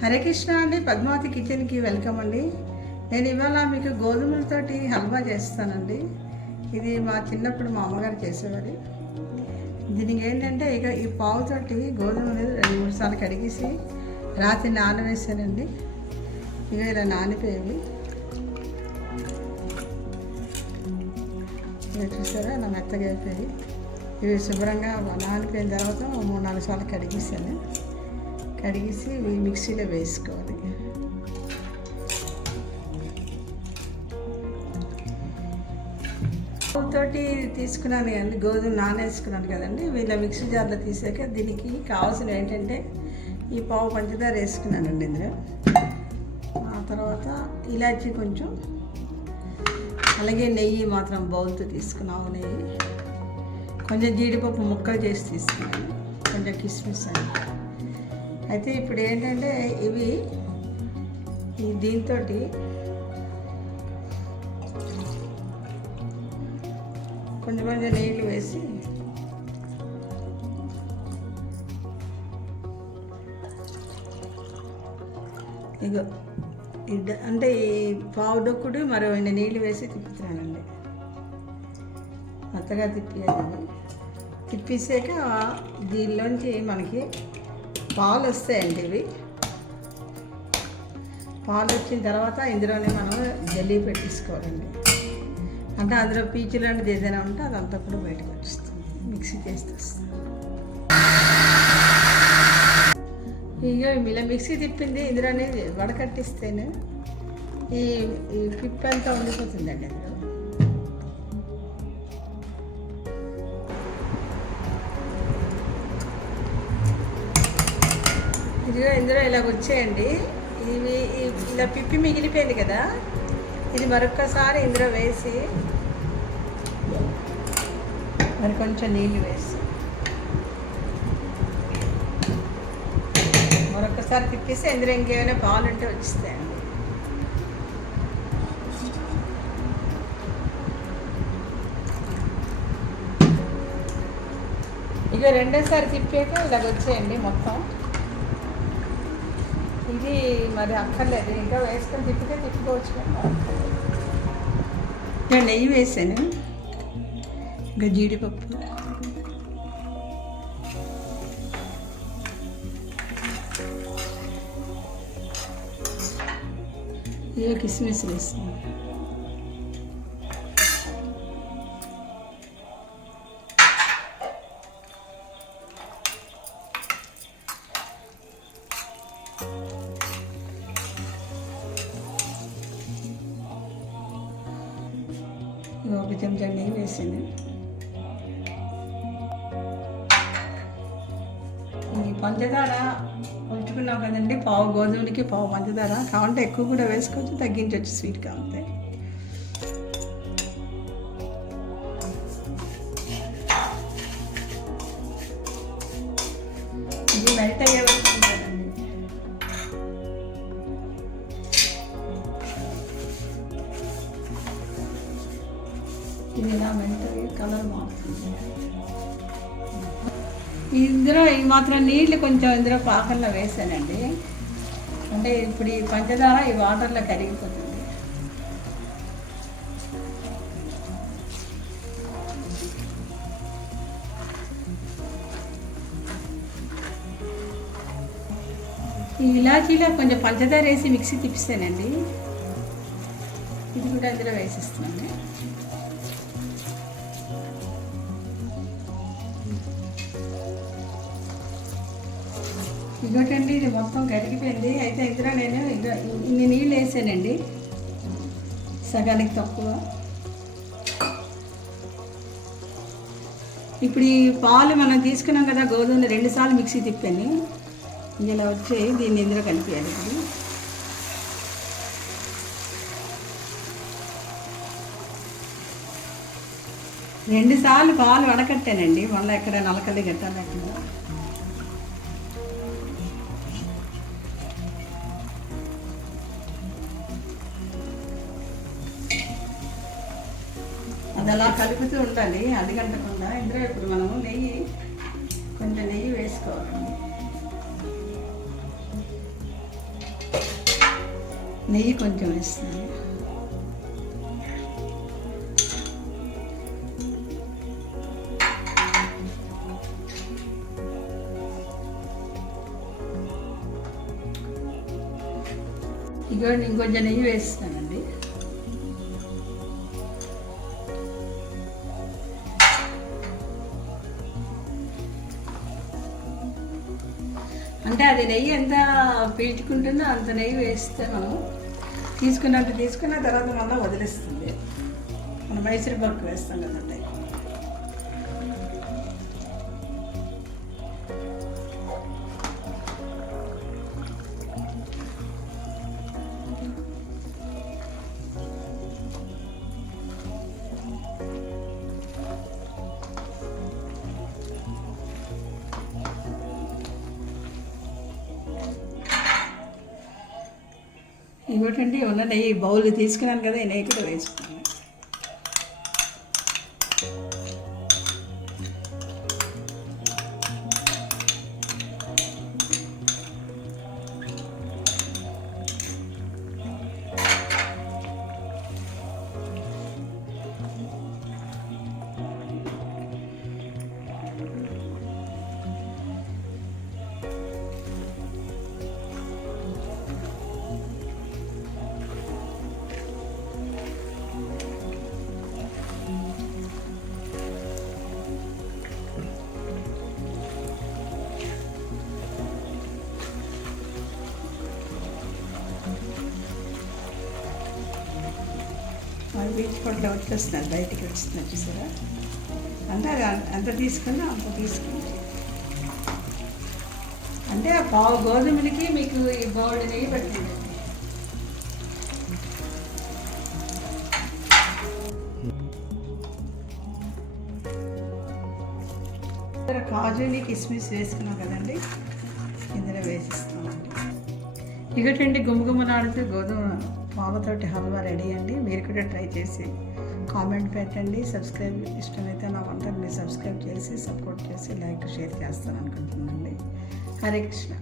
హరే కృష్ణ అండి. పద్మావతి కిచెన్కి వెల్కమ్ అండి. నేను ఇవాళ మీకు గోధుమలతోటి హల్వా చేస్తానండి. ఇది మా చిన్నప్పుడు మా అమ్మగారు చేసేవారు. దీనికి ఏంటంటే ఇక ఈ పావుతోటి గోధుమలు 2-3 సార్లు కడిగేసి రాత్రి నానవేసానండి. ఇక ఇలా నానిపోయేవి చూసారా, నా మెత్తగా అయిపోయి ఇవి శుభ్రంగా నానిపోయిన తర్వాత 3-4 సార్లు కడిగేసాను. కడిగేసి మిక్సీలో వేసుకోవాలి. తోటి తీసుకున్నాను కదండి, గోధుమ నానేసుకున్నాను కదండి. వీళ్ళ మిక్సీ జార్లో తీసాక దీనికి కావాల్సిన ఏంటంటే ఈ పావు పంచదార వేసుకున్నానండి ఇందులో. ఆ తర్వాత ఇలాచీ కొంచెం, అలాగే నెయ్యి మాత్రం బౌల్తో తీసుకున్నాము. నెయ్యి కొంచెం జీడిపప్పు ముక్కలు చేసి తీసుకున్నాను, కొంచెం కిస్మిస్ అని. అయితే ఇప్పుడు ఏంటంటే ఇవి దీంతో కొంచెం కొంచెం నీళ్ళు వేసి ఇగో అంటే ఈ పావు డొక్కుడు మరో నీళ్ళు వేసి తిప్పుతున్నానండి. మెత్తగా తిప్పియాలి. తిప్పేసాక దీనిలోంచి మనకి పాలు వస్తాయండి. ఇవి పాలు వచ్చిన తర్వాత ఇందులోనే మనం జల్లీ పెట్టేసుకోవాలండి. అంటే అందులో పీచు లాంటిది ఏదైనా ఉంటే అదంతా కూడా బయటకు వచ్చేస్తుంది, మిక్సీ చేస్తే వస్తుంది. ఇక ఇలా మిక్సీ తిప్పింది ఇందులోనే వడకట్టిస్తేనే ఈ పిప్ అంతా ఉండిపోతుందండి అందులో. ఇదిగో ఇందులో ఇలాగ వచ్చేయండి. ఇవి ఇలా పిప్పి మిగిలిపోయింది కదా, ఇది మరొక్కసారి ఇందులో వేసి మరి కొంచెం నీళ్ళు వేసి మరొకసారి తిప్పేసి ఇందులో ఇంకేమైనా పాలు ఉంటే వచ్చిస్తాయండి. ఇక రెండోసారి తిప్పాక ఇలాగ వచ్చేయండి మొత్తం. ఇది మరి అక్కర్లేదు, ఇంకా వేసుకొని తిప్పుకోవచ్చు కదా. నేను నెయ్యి వేసాను, ఇంకా జీడిపప్పు, ఇవి కిస్మిస్ వేసాను. ఒక చెంచా నెయ్యి వేసాను. ఈ పంచదార ఉంచుకున్నాం కదండి, పావు గోధుమలకి పావు పంచదార. కావాలంటే ఎక్కువ కూడా వేసుకోవచ్చు, తగ్గించవచ్చు స్వీట్ కావాలంటే. ఇది మెల్ట్ అయ్యే వరకు ఉంటుందండి. ఇది ఇలా మెల్ట్ అయ్యి కలర్ మారుతుంది. ఇందులో ఈ మాత్రం నీళ్ళు కొంచెం ఇందులో పాకంలో వేసానండి. అంటే ఇప్పుడు ఈ పంచదార ఈ వాటర్లో కరిగిపోతుంది. ఈ ఇలాచీలో కొంచెం పంచదార వేసి మిక్సీ తిప్పిస్తానండి. ఇది కూడా ఇందులో వేసిస్తున్నాను. ఇంకోటండి, ఇది మొత్తం కరిగిపోయింది. అయితే ఇందులో నేను ఇన్ని నీళ్ళు వేసానండి, సగానికి తక్కువ. ఇప్పుడు ఈ పాలు మనం తీసుకున్నాం కదా, గోధుమలు 2 సార్లు మిక్సీ తిప్పాను. ఇలా వచ్చాయి, దీన్ని ఇందులో కలిపేయాలి. ఇప్పుడు రెండు సార్లు పాలు వడకట్టానండి, మళ్ళీ ఎక్కడ నలకల్లి గట్టాలి లేకుండా. అది అలా కలుపుతూ ఉండాలి, అది గంటకుండా. ఇందులో ఇప్పుడు మనము కొంచెం నెయ్యి వేసుకోవాలండి. నెయ్యి కొంచెం వేస్తుంది. ఇదిగోండి ఇంకొంచెం నెయ్యి వేస్తానండి. అంటే అది నెయ్యి ఎంత పీల్చుకుంటుందో అంత నెయ్యి వేస్తాను. తీసుకున్న తర్వాత మళ్ళీ వదిలేస్తుంది. మనం మైసూర్ పాకు వేస్తాం కదండి. ఇంకోటండి ఉన్న నెయ్యి బౌల్ తీసుకున్నాను కదా, ఈ నెయ్యి కూడా వేసుకున్నాను. బీచ్ పట్ల వచ్చేస్తున్నారు, బయటికి వస్తున్నారు చూసారా. అంటే అది ఎంత తీసుకున్నా అంత తీసుకుంది. అంటే ఆ పావు గోధుమలకి మీకు ఈ బౌల్ నెయ్యి పట్టిందండి. కాజుని కిస్మిస్ వేసుకున్నాం కదండి, ఇందులో వేసిస్తామండి. ఇకటండి గుమగుమలాడుతూ గోధుమ పాలతోటి హల్వా రెడీ అండి. మీరు కూడా ట్రై చేసి కామెంట్ పెట్టండి. సబ్స్క్రైబ్ ఇష్టమైతే నా వంటని మీరు సబ్స్క్రైబ్ చేసి సపోర్ట్ చేసి లైక్ షేర్ చేస్తాను అనుకుంటున్నానండి. హరే కృష్ణ.